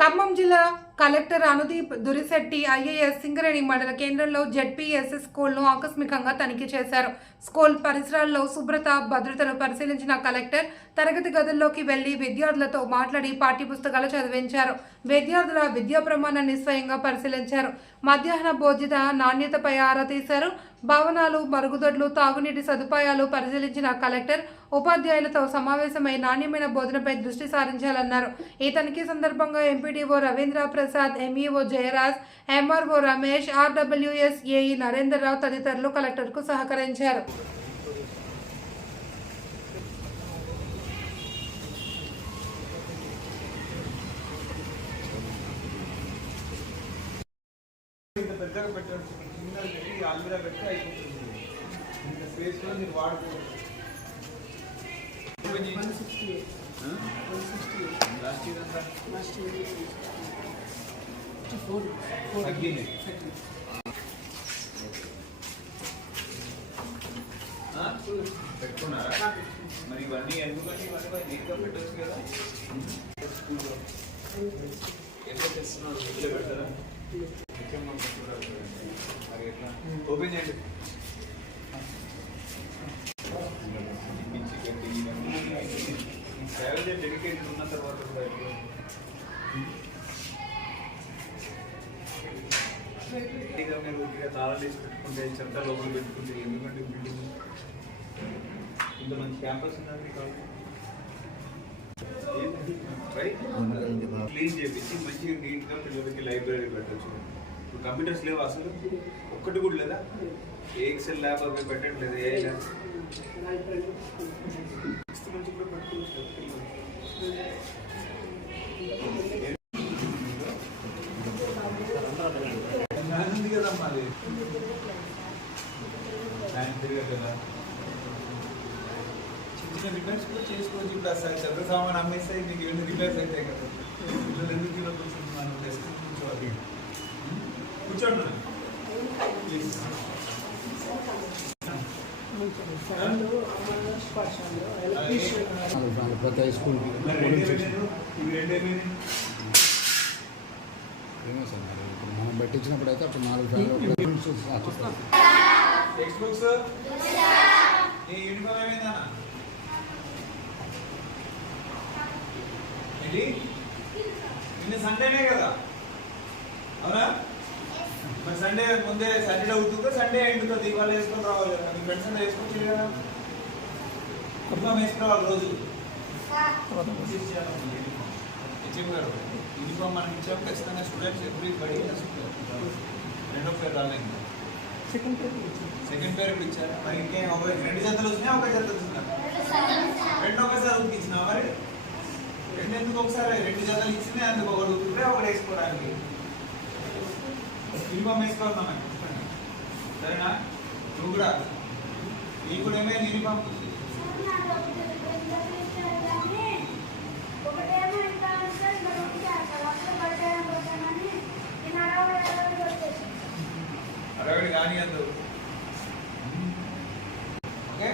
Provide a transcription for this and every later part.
ఖమ్మం జిల్లా collector Anudeep Durishetty IAS Singareni మండల కేంద్రంలో జెడ్పీఎస్ఎస్ స్కూల్ను ఆకస్మికంగా తనిఖీ చేశారు. స్కూల్ పరిసరాల్లో శుభ్రత భద్రతను పరిశీలించిన కలెక్టర్ తరగతి గదుల్లోకి వెళ్ళి విద్యార్థులతో మాట్లాడి పాఠ్యపుస్తకాలు చదివించారు. విద్యార్థుల విద్యా ప్రమాణాన్ని స్వయంగా పరిశీలించారు. మధ్యాహ్న భోజన నాణ్యతపై ఆరా తీశారు. భవనాలు మరుగుదొడ్లు తాగునీటి సదుపాయాలు పరిశీలించిన కలెక్టర్ ఉపాధ్యాయులతో సమావేశమై నాణ్యమైన బోధనపై దృష్టి సారించాలన్నారు. ఈ తనిఖీ సందర్భంగా MPDO Ravindra Prasad MEO Jayaraj MRO Ramesh RWS AE తదితరులు కలెక్టర్కు సహకరించారు. పెద్దగా పెట్టారు. కింద పెట్టి అల్మిరా పెట్టి అయిపోతుంది ఇంత స్పేస్ లో మీరు వాడుకోవచ్చు లాస్ట్ ఇయర్ అంతా తగ్గింది ఆ? పెట్టుకున్నారా మరి ఇవన్నీ ఎందుకంటే ఇవన్నీ మరి నీట్గా పెట్టచ్చు కదా స్కూల్లో ఎట్లా తెస్తున్నారు ఇట్లా పెడతారా మరి ఎట్లా ఓపెన్ చేయండి పిచ్చి గడ్డి ఇవన్నీ ఈ సేవలు డెడికేటెడ్ ఉన్న తర్వాత కూడా ఎట్లా? గట్టిగా మీరు ఊరికే తాళాలు వేసి పెట్టుకుంటే చెత్త లోపల పెట్టుకుంటే ఎందుకంటే బిల్డింగ్ ఇంత మంచి క్యాంపస్ ఉన్నది మీ కాలేజ్ రైట్ క్లీన్ చేపించి మంచిగా నీట్గా పిల్లలకి లైబ్రరీ పెట్టచ్చు ఇప్పుడు కంప్యూటర్స్ లేవు అసలు? ఒక్కటి కూడా లేదా? ఏ ఎక్సెల్ ల్యాబ్ అవి పెట్టట్లేదు ఏ ల్యాబ్ సిక్స్త్ నుంచి కూడా ఉంది కదమ్మా అది ఫ్యాన్ తిరగదు కదా చిన్న రిపేర్స్ కూడా చేసుకోవచ్చు ఇప్పుడు అసలు సామాన్ అమ్మేస్తే మీకు ఏమైనా రిపేర్స్ అవుతాయి కదా పిల్లలు ఎందుకు ఇలా కూర్చుంటున్నాను డెస్క్ కూర్చోవాలి కూర్చోండి. ప్రతి హై వేలు ఏమో సార్ మరి ఇప్పుడు మనం పెట్టించినప్పుడు అయితే అప్పుడు నాలుగు ఫ్యాన్లు చెప్పాలి టెక్స్ట్ బుక్స్ ఈ యూనిఫామ్ ఏమైందన్న ఏంటి నిన్న సండేనే కదా అవునా మరి సండే ముందే సాటర్డే అవుతుందో సండే ఎండుతో దీపాలు వేసుకొని రావాలి కదా. మీ ఫ్రెండ్స్ అంతా వేసుకోవచ్చు కదా యూనిఫామ్ వేసుకురావాలి రోజు. హెచ్ఎం గారు యూనిఫామ్ మనం ఇచ్చాము ఖచ్చితంగా స్టూడెంట్స్ ఎవ్రీ బడి రెండో పేరు రాలేదు. సెకండ్ పేరు ఇప్పుడు ఇచ్చారు. మరి ఇంకేం ఒక రెండు జతలు వచ్చినాయి? ఒక జత వచ్చిందా? రెండు ఒకసారి ఉతికిచ్చినావా మరి? రెండు ఎందుకు ఒకసారి? రెండు జతలు ఇచ్చినాయి అందుకు ఒకటి ఉతికితే ఒకటి వేసుకోవడానికి. యూనిఫామ్ వేసుకోవాలి సరేనా? నువ్వు కూడా. నీకు కూడా ఏమైనా యూనిఫామ్ అరవై కానీ అందు ఓకే?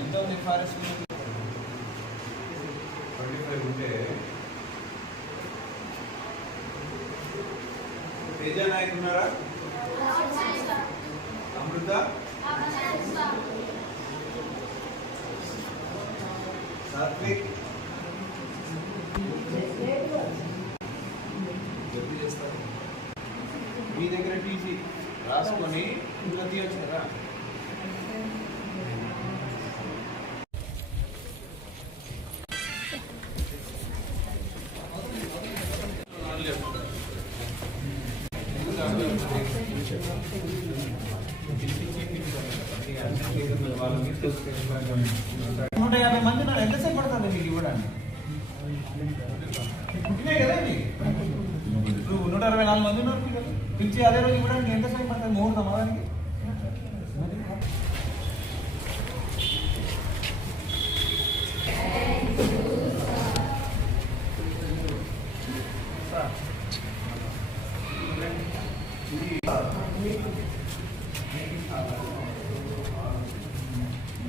ఎంత ఉంది ఫారెస్ట్? తేజ నాయక్ ఉన్నారా? అమృత? సాత్విక్? చేస్తారు మీ దగ్గర టీసీ రాసుకొని ఇంకా తీయొచ్చారా నూట యాభై మంది ఉన్నారు. ఎంతసేపు పడుతుంది మీకు ఇవ్వడానికి? పుట్టినాయి కదండి నువ్వు నూట అరవై నాలుగు మంది ఉన్నారు పిలిచి అదే రోజు ఇవ్వడానికి ఎంతసేపు పడుతుంది ముహూర్తం అవడానికి మధ్యలో గొడవ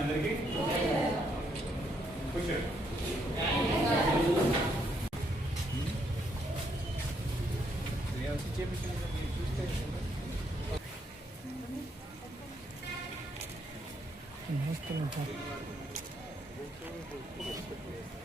అందరికీ కూర్చోండి చేపించిన మీరు చూస్తే